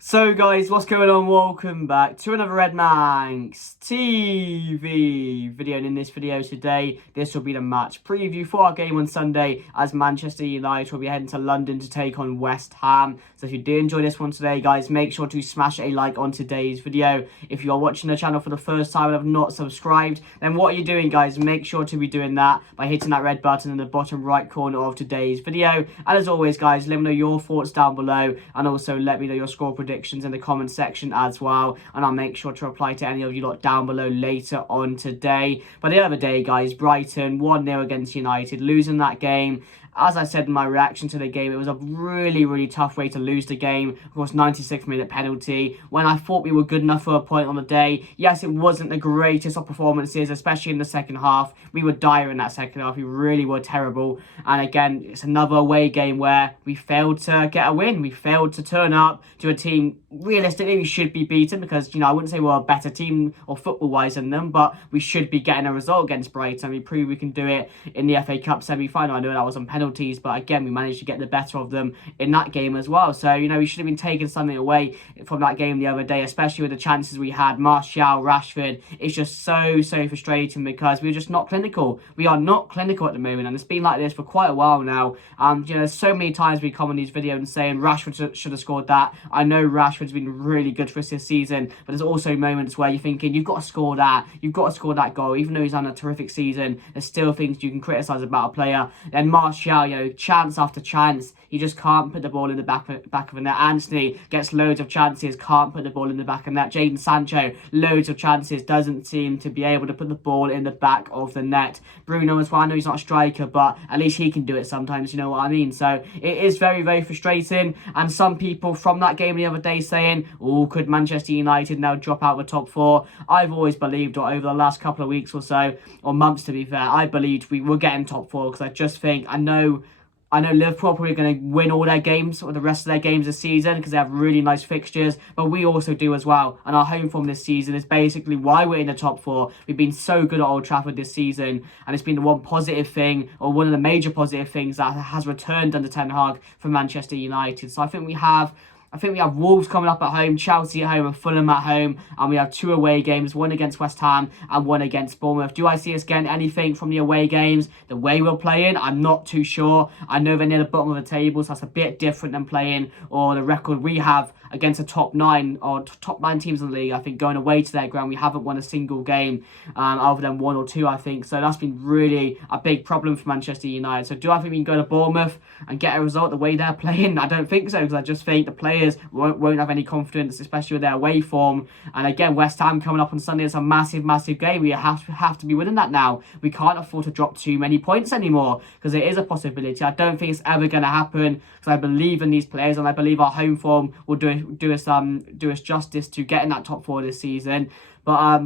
So guys, what's going on? Welcome back to another Red Manx TV video, and in this video today, this will be the match preview for our game on Sunday as Manchester United will be heading to London to take on West Ham. So if you do enjoy this one today, guys, make sure to smash a like on today's video. If you are watching the channel for the first time and have not subscribed, then what are you doing, guys? Make sure to be doing that by hitting that red button in the bottom right corner of today's video. And as always, guys, let me know your thoughts down below, and also let me know your score predictions in the comment section as well, and I'll make sure to reply to any of you lot down below later on today. But the other day, guys, Brighton 1-0 against United, losing that game. As I said in my reaction to the game, it was a really tough way to lose the game. Of course, 96th-minute penalty. When I thought we were good enough for a point on the day, yes, it wasn't the greatest of performances, especially in the second half. We were dire in that second half. We really were terrible. And again, it's another away game where we failed to get a win. We failed to turn up to a team realistically we should be beaten, because, you know, I wouldn't say we're a better team or football-wise than them, but we should be getting a result against Brighton. We proved we can do it in the FA Cup semi-final. I know that was on penalties, but again, we managed to get the better of them in that game as well. So, you know, we should have been taking something away from that game the other day, especially with the chances we had. Martial, Rashford, it's just so frustrating because we're just not clinical. We are not clinical at the moment, and it's been like this for quite a while now. You know, so many times we come on these videos and saying Rashford should have scored that. I know Rashford's been really good for us this season, but there's also moments where you're thinking, you've got to score that. You've got to score that goal. Even though he's on a terrific season, there's still things you can criticise about a player. Then Martial, you know, chance after chance, he just can't put the ball in the back of the net. Anthony gets loads of chances, can't put the ball in the back of the net. Jadon Sancho, loads of chances, doesn't seem to be able to put the ball in the back of the net. Bruno as well, I know he's not a striker, but at least he can do it sometimes, you know what I mean? So it is very frustrating, and some people from that game the other day saying, oh, could Manchester United now drop out of the top four? I've always believed, or over the last couple of weeks or so, or months to be fair, I believed we were getting top four, because I just think, I know Liverpool are probably going to win all their games, or the rest of their games this season, because they have really nice fixtures, but we also do as well. And our home form this season is basically why we're in the top four. We've been so good at Old Trafford this season, and it's been the one positive thing, or one of the major positive things that has returned under Ten Hag for Manchester United. So I think we have Wolves coming up at home, Chelsea at home, and Fulham at home. And we have 2 away games, one against West Ham and one against Bournemouth. Do I see us getting anything from the away games? The way we're playing, I'm not too sure. I know they're near the bottom of the table, so that's a bit different than playing, or the record we have against the top 9 teams in the league. I think going away to their ground, we haven't won a single game other than 1 or 2, I think. So that's been really a big problem for Manchester United. So do I think we can go to Bournemouth and get a result the way they're playing? I don't think so, because I just think the players won't have any confidence, especially with their away form. And again, West Ham coming up on Sunday, it's a massive game. We have to be winning that now. We can't afford to drop too many points anymore, because it is a possibility. I don't think it's ever going to happen, because I believe in these players, and I believe our home form will do us justice to getting that top 4 this season. But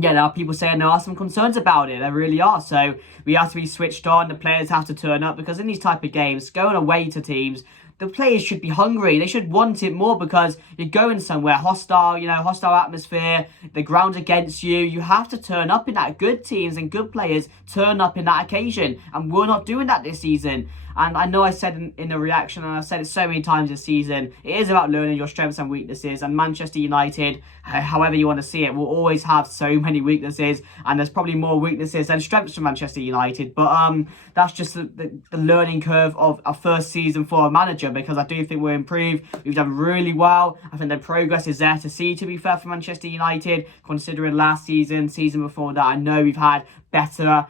yeah, there are people saying there are some concerns about it. There really are. So we have to be switched on. The players have to turn up, because in these type of games, going away to teams, the players should be hungry. They should want it more, because you're going somewhere hostile, you know, hostile atmosphere, the ground against you. You have to turn up in that. Good teams and good players turn up in that occasion, and we're not doing that this season. And I know I said in the reaction, and I've said it so many times this season, it is about learning your strengths and weaknesses. And Manchester United, however you want to see it, will always have so many weaknesses. And there's probably more weaknesses than strengths for Manchester United. But that's just the learning curve of a first season for a manager, because I do think we're improved. We've done really well. I think the progress is there to see, to be fair, for Manchester United, considering last season before that. I know we've had better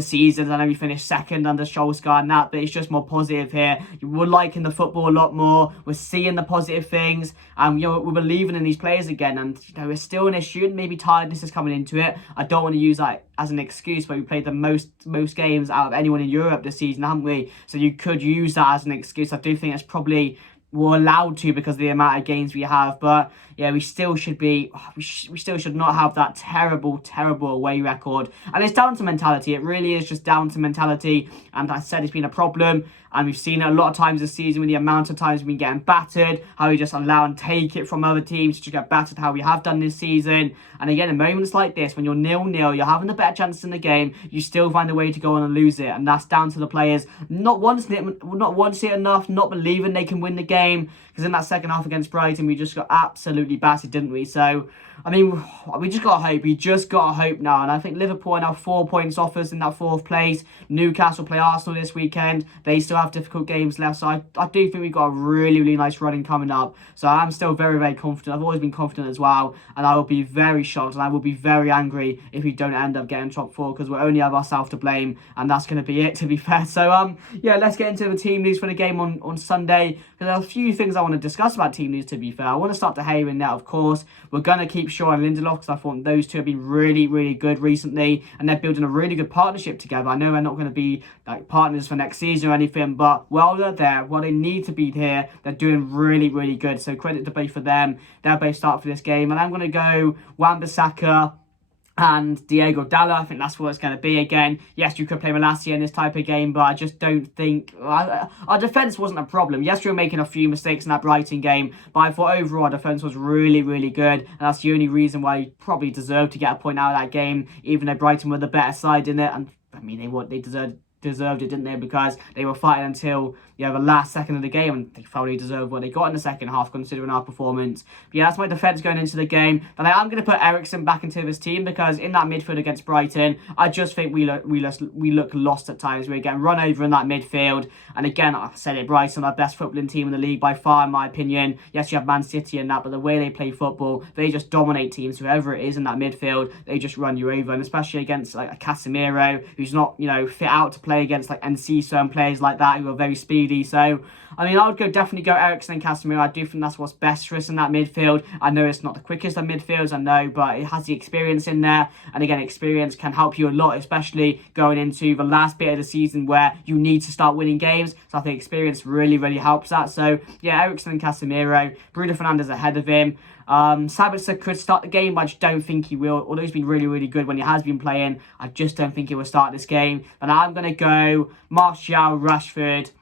seasons. I know we finished second under Solskjaer and that, but it's just more positive here. We're liking the football a lot more. We're seeing the positive things, and you know, we're believing in these players again. And you know, we're still an issue, and maybe tiredness is coming into it. I don't want to use that as an excuse, but we played the most games out of anyone in Europe this season, haven't we? So you could use that as an excuse. I do think it's probably we're allowed to, because of the amount of games we have. But yeah, we still should be, we still should not have that terrible away record. And it's down to mentality. It really is just down to mentality. And I said it's been a problem. And we've seen it a lot of times this season with the amount of times we've been getting battered, how we just allow and take it from other teams to get battered, how we have done this season. And again, in moments like this, when you're 0-0, you're having the better chances in the game, you still find a way to go on and lose it. And that's down to the players not wanting it enough, not believing they can win the game. game, because in that second half against Brighton, we just got absolutely battered, didn't we? So, I mean, we just got to hope. We just got to hope now. And I think Liverpool are now 4 points off us in that 4th place. Newcastle play Arsenal this weekend. They still have difficult games left. So I do think we've got a really, really nice running coming up. So I'm still very, very confident. I've always been confident as well. And I will be very shocked and I will be very angry if we don't end up getting top 4, because we'll only have ourselves to blame. And that's going to be it, to be fair. So, yeah, let's get into the team news for the game on Sunday. Because there are a few things I want to discuss about team news, to be fair. I want to start De Gea in there, of course. We're going to keep Shaw and Lindelof, because I thought those two have been really, really good recently, and they're building a really good partnership together. I know they're not going to be like partners for next season or anything, but while they're there, while they need to be here, they're doing really, really good. So credit to both of them. They'll both start for this game, and I'm going to go Wan-Bissaka and Diego Dalot. I think that's what it's going to be again. Yes, you could play Malacia in this type of game, but I just don't think... Our defence wasn't a problem. Yes, we were making a few mistakes in that Brighton game, but I thought overall our defence was really, really good, and that's the only reason why we probably deserved to get a point out of that game, even though Brighton were the better side in it. And I mean, they deserved it, didn't they? Because they were fighting until the last second of the game, and they probably deserved what they got in the second half, considering our performance. But yeah, that's my defence going into the game. Then I am going to put Eriksen back into this team, because in that midfield against Brighton, I just think we look lost at times. We're getting run over in that midfield, and again, I said it, Brighton are the best footballing team in the league by far, in my opinion. Yes, you have Man City and that, but the way they play football, they just dominate teams. Whoever it is in that midfield, they just run you over, and especially against like a Casemiro, who's not fit out to play against like Enciso and players like that who are very speedy. So, I mean, I would definitely go Eriksen and Casemiro. I do think that's what's best for us in that midfield. I know it's not the quickest of midfields, I know, but it has the experience in there. And again, experience can help you a lot, especially going into the last bit of the season where you need to start winning games. So I think experience really, really helps that. So, yeah, Eriksen and Casemiro. Bruno Fernandes ahead of him. Sabitzer could start the game, but I just don't think he will. Although he's been really, really good when he has been playing, I just don't think he will start this game. But I'm going to go Martial, Rashford.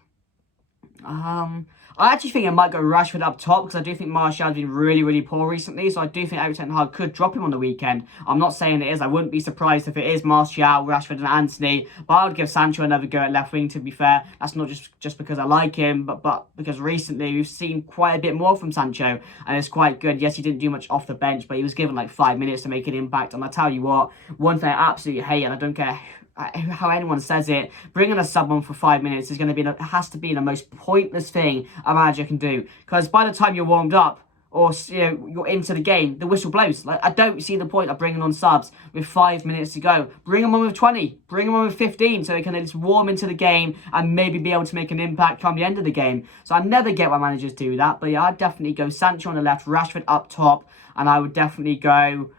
I actually think I might go Rashford up top, because I do think Martial has been really, really poor recently. So I do think Erik ten Hag could drop him on the weekend. I'm not saying it is. I wouldn't be surprised if it is Martial, Rashford and Antony. But I would give Sancho another go at left wing, to be fair. That's not just because I like him, but because recently we've seen quite a bit more from Sancho. And it's quite good. Yes, he didn't do much off the bench, but he was given like 5 minutes to make an impact. And I tell you what, one thing I absolutely hate, and I don't care how anyone says it, bringing a sub on for 5 minutes is going to be, has to be the most pointless thing a manager can do. Because by the time you're warmed up, or you're into the game, the whistle blows. Like, I don't see the point of bringing on subs with 5 minutes to go. Bring them on with 20, bring them on with 15, so they can at least warm into the game and maybe be able to make an impact come the end of the game. So I never get why managers do that. But yeah, I'd definitely go Sancho on the left, Rashford up top, and I would definitely go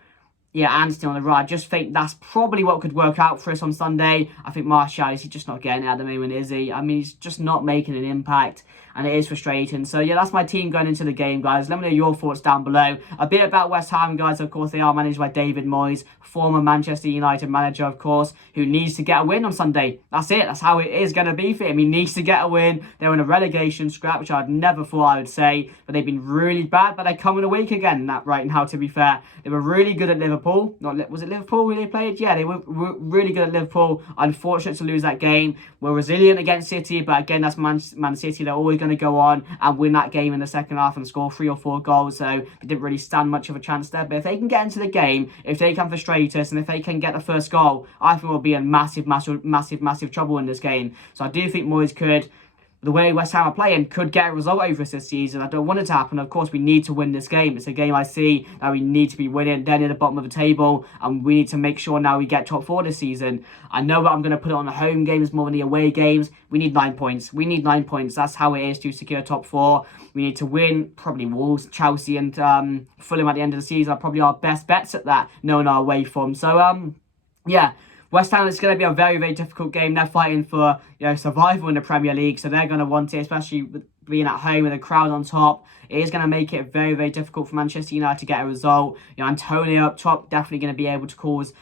Antony on the right. I just think that's probably what could work out for us on Sunday. I think Martial, he's just not getting it at the moment, is he? I mean, he's just not making an impact, and it is frustrating. So, yeah, that's my team going into the game, guys. Let me know your thoughts down below. A bit about West Ham, guys. Of course, they are managed by David Moyes, former Manchester United manager, of course, who needs to get a win on Sunday. That's it. That's how it is going to be for him. He needs to get a win. They're in a relegation scrap, which I'd never thought I would say, but they've been really bad, but they're coming a week again right now, to be fair. They were really good at Liverpool. Was it Liverpool who they played? Yeah, they were really good at Liverpool. Unfortunate to lose that game. We're resilient against City, but again, that's Man City. They're always going to go on and win that game in the second half and score 3 or 4 goals. So they didn't really stand much of a chance there. But if they can get into the game, if they can frustrate us, and if they can get the first goal, I think we'll be in massive trouble in this game. So I do think Moyes could, the way West Ham are playing, could get a result over us this season. I don't want it to happen. Of course, we need to win this game. It's a game I see that we need to be winning. They're near the bottom of the table, and we need to make sure now we get top 4 this season. I know that I'm going to put it on the home games more than the away games. We need 9 points. We need 9 points. That's how it is to secure top 4. We need to win probably Wolves, Chelsea, and Fulham at the end of the season are probably our best bets at that, knowing our away form. So, yeah. West Ham, it's going to be a very, very difficult game. They're fighting for survival in the Premier League, so they're going to want it, especially with being at home with a crowd on top. it is going to make it very, very difficult for Manchester United to get a result. You know, Antonio up top definitely going to be able to cause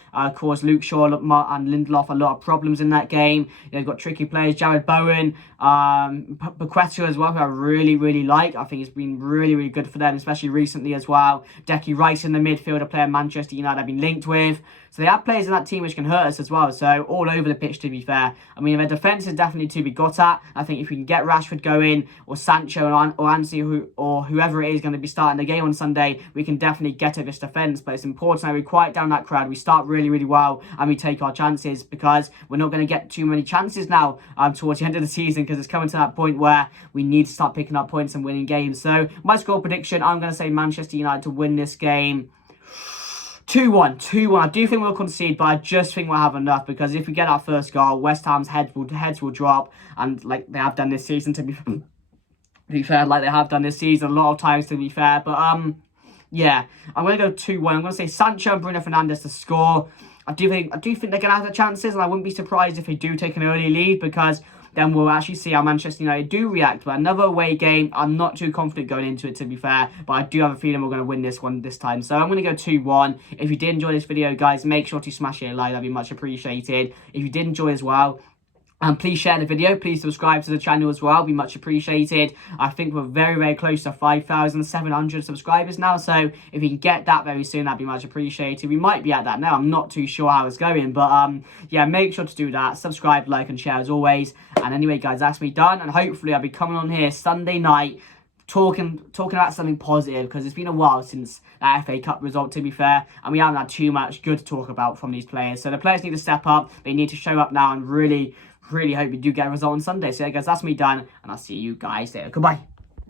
Luke Shaw and Lindelof a lot of problems in that game. You know, they've got tricky players, Jared Bowen, Paqueta as well, who I really, really like. I think it's been really, really good for them, especially recently as well. Declan Rice in the midfield, a player Manchester United have been linked with. So they have players in that team which can hurt us as well. So all over the pitch, to be fair. I mean, their defence is definitely to be got at. I think if we can get Rashford going, or Sancho, or Anthony, or whoever it is going to be starting the game on Sunday, we can definitely get at this defence. But it's important that we quiet down that crowd. We start really, really well, and we take our chances, because we're not going to get too many chances now towards the end of the season, because it's coming to that point where we need to start picking up points and winning games. So my score prediction, I'm going to say Manchester United to win this game 2-1. I do think we'll concede, but I just think we'll have enough, because if we get our first goal, West Ham's heads will drop, and like they have done this season, to be fair, like they have done this season a lot of times, to be fair. But yeah, I'm going to go 2-1. I'm going to say Sancho and Bruno Fernandes to score. I do think they're going to have the chances, and I wouldn't be surprised if they do take an early lead, because then we'll actually see how Manchester United do react. But another away game, I'm not too confident going into it, to be fair, but I do have a feeling we're going to win this one this time. So I'm going to go 2-1. If you did enjoy this video, guys, make sure to smash it a like. That'd be much appreciated. If you did enjoy as well, please share the video. Please subscribe to the channel as well. Be much appreciated. I think we're very, very close to 5,700 subscribers now. So if we can get that very soon, that'd be much appreciated. We might be at that now. I'm not too sure how it's going. But yeah, make sure to do that. Subscribe, like, and share as always. And anyway, guys, that's me done. And hopefully I'll be coming on here Sunday night talking about something positive, because it's been a while since that FA Cup result, to be fair, and we haven't had too much good to talk about from these players. So the players need to step up. They need to show up now, and really hope we do get a result on Sunday. So yeah, guys, that's me done, and I'll see you guys later. Goodbye.